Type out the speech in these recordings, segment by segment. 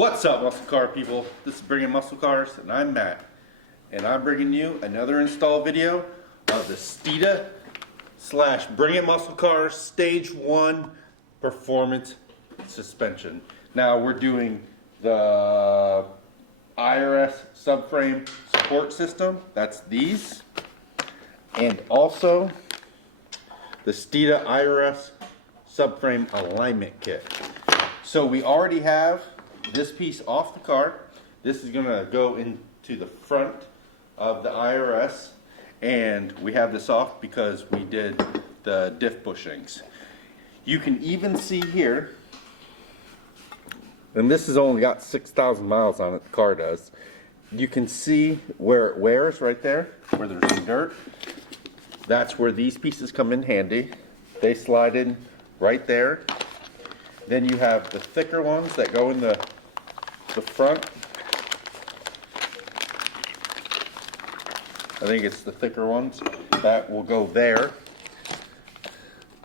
What's up, muscle car people? This is Bringing Muscle Cars, and I'm Matt. And I'm bringing you another install video of the Steeda / Bringing Muscle Cars Stage 1 Performance Suspension. Now we're doing the IRS subframe support system. That's these. And also the Steeda IRS subframe alignment kit. So we already have this piece off the car. This is gonna go into the front of the IRS, and we have this off because we did the diff bushings. You can even see here, and this has only got 6,000 miles on it, the car does. You can see where it wears right there, where there's some dirt. That's where these pieces come in handy. They slide in right there. Then you have the thicker ones that go in the front. I think it's the thicker ones that will go there.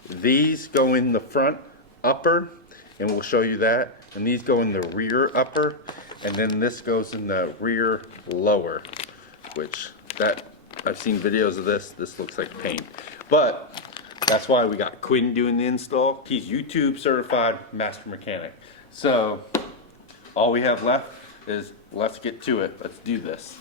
These go in the front upper, and we'll show you that. And these go in the rear upper, and then this goes in the rear lower, which I've seen videos of this. This looks like paint, but that's why we got Quinn doing the install. He's YouTube certified master mechanic. So all we have left is let's get to it. Let's do this.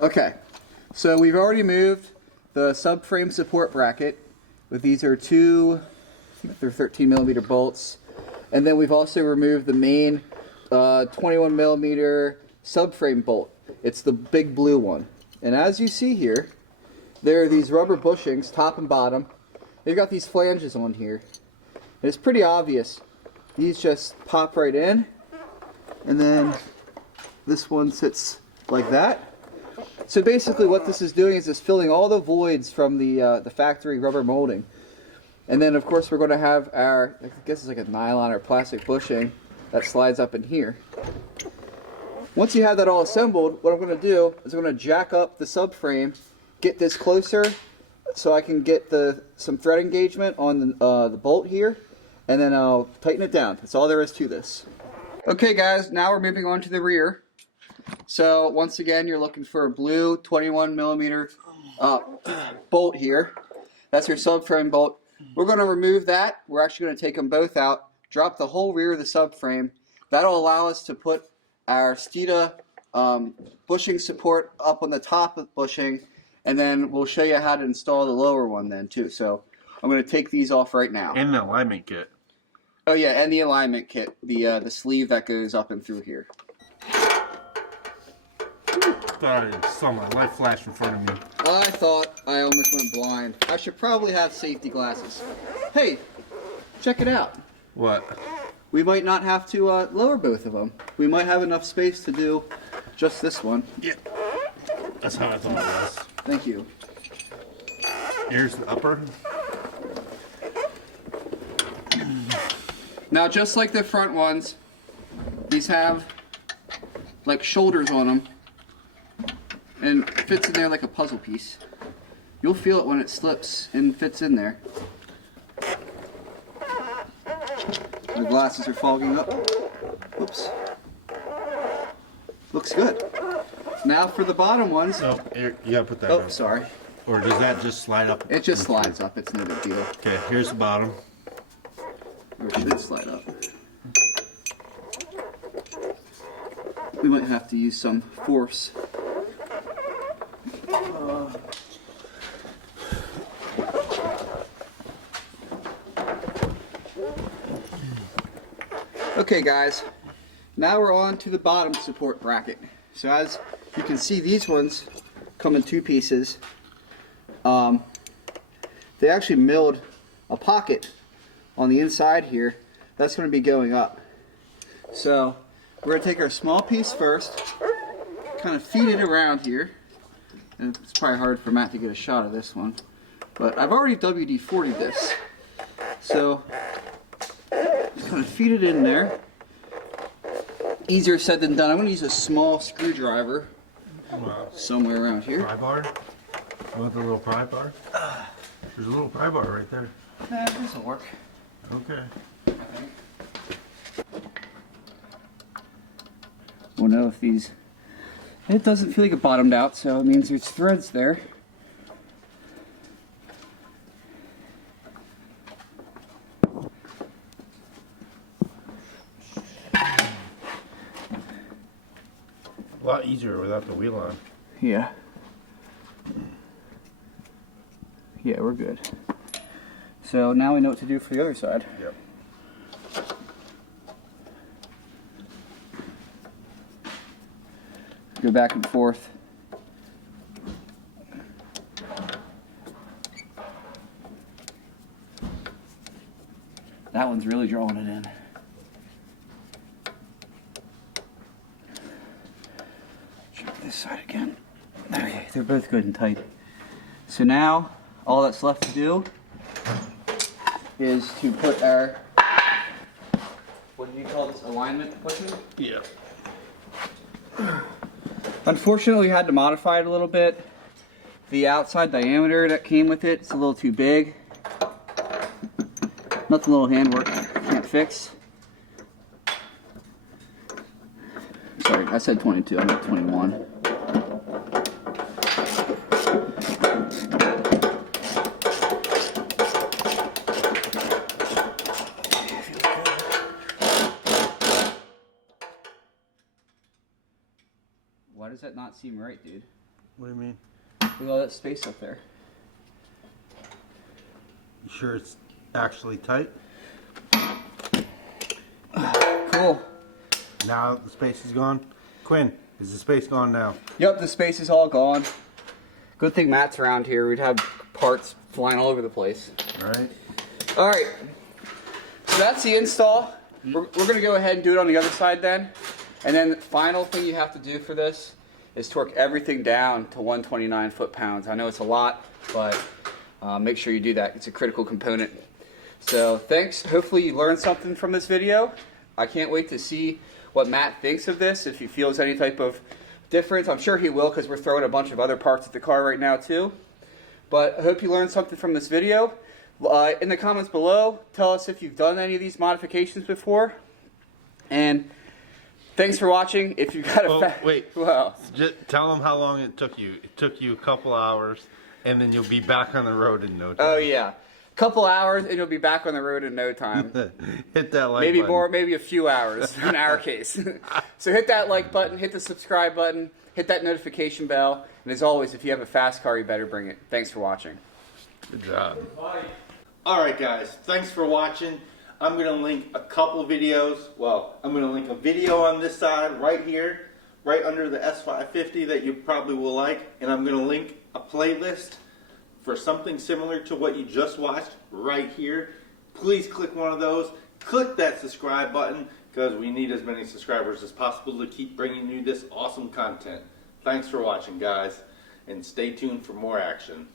Okay, so we've already moved the subframe support bracket. These are two, they're 13mm bolts, and then we've also removed the main 21mm subframe bolt. It's the big blue one. And as you see here, there are these rubber bushings, top and bottom. They've got these flanges on here, and it's pretty obvious. These just pop right in, and then this one sits like that. So basically what this is doing is it's filling all the voids from the factory rubber molding. And then of course we're going to have our, I guess it's like a nylon or plastic bushing that slides up in here. Once you have that all assembled, what I'm going to do is I'm going to jack up the subframe, get this closer so I can get some thread engagement on the bolt here, and then I'll tighten it down. That's all there is to this. Okay guys, now we're moving on to the rear. So once again, you're looking for a blue 21mm bolt here. That's your subframe bolt. We're going to remove that. We're actually going to take them both out, drop the whole rear of the subframe. That'll allow us to put our Steeda bushing support up on the top of the bushing, and then we'll show you how to install the lower one then too. So I'm going to take these off right now. And the alignment kit. Oh yeah, and the alignment kit, the sleeve that goes up and through here. I saw my light flash in front of me. I thought I almost went blind. I should probably have safety glasses. Hey, check it out. What? We might not have to lower both of them. We might have enough space to do just this one. Yeah. That's how I thought it was. Thank you. Here's the upper. Now, just like the front ones, these have like shoulders on them. And fits in there like a puzzle piece. You'll feel it when it slips and fits in there. The glasses are fogging up. Oops. Looks good. Now for the bottom ones. Oh, here, you gotta put that Oh, on. sorry. Or does that just slide up? It just slides up. It's no big deal. Okay, here's the bottom. Or it should slide up. We might have to use some force. Okay guys, now we're on to the bottom support bracket. So as you can see, these ones come in two pieces. They actually milled a pocket on the inside here. That's going to be going up. So we're going to take our small piece first, kind of feed it around here. And it's probably hard for Matt to get a shot of this one. But I've already WD-40'd this. So, just kind of feed it in there. Easier said than done. I'm going to use a small screwdriver somewhere around here. Pry bar? You want the little pry bar? There's a little pry bar right there. Nah, this will work. Okay. We'll know if these... It doesn't feel like it bottomed out, so it means there's threads there. A lot easier without the wheel on. Yeah. Yeah, we're good. So now we know what to do for the other side. Yep. Go back and forth. That one's really drawing it in. Check this side again. Okay, they're both good and tight. So now, all that's left to do is to put our, what do you call this, alignment pushing? Yeah. Unfortunately, we had to modify it a little bit. The outside diameter that came with it is a little too big. Nothing little handwork can't fix. Sorry, I said 22, I meant 21. Why does that not seem right, dude? What do you mean? Look at all that space up there. You sure it's actually tight? Cool. Now the space is gone? Quinn, is the space gone now? Yep, the space is all gone. Good thing Matt's around here. We'd have parts flying all over the place. Alright. Alright, so that's the install. We're going to go ahead and do it on the other side then. And then the final thing you have to do for this is torque everything down to 129 foot-pounds. I know it's a lot, but make sure you do that. It's a critical component. So thanks. Hopefully you learned something from this video. I can't wait to see what Matt thinks of this, if he feels any type of difference. I'm sure he will, because we're throwing a bunch of other parts at the car right now too. But I hope you learned something from this video. In the comments below, tell us if you've done any of these modifications before. And thanks for watching. If you got wait. Wow. Just tell them how long it took you. It took you a couple hours, and then you'll be back on the road in no time. Oh yeah, couple hours, and you'll be back on the road in no time. Hit that like maybe button. more, maybe a few hours in our case. So hit that like button, hit the subscribe button, hit that notification bell, and as always, if you have a fast car, you better bring it. Thanks for watching. Good job. Bye. Alright guys, thanks for watching. I'm going to link a couple videos. Well, I'm going to link a video on this side right here, right under the S550 that you probably will like. And I'm going to link a playlist for something similar to what you just watched right here. Please click one of those. Click that subscribe button, because we need as many subscribers as possible to keep bringing you this awesome content. Thanks for watching, guys, and stay tuned for more action.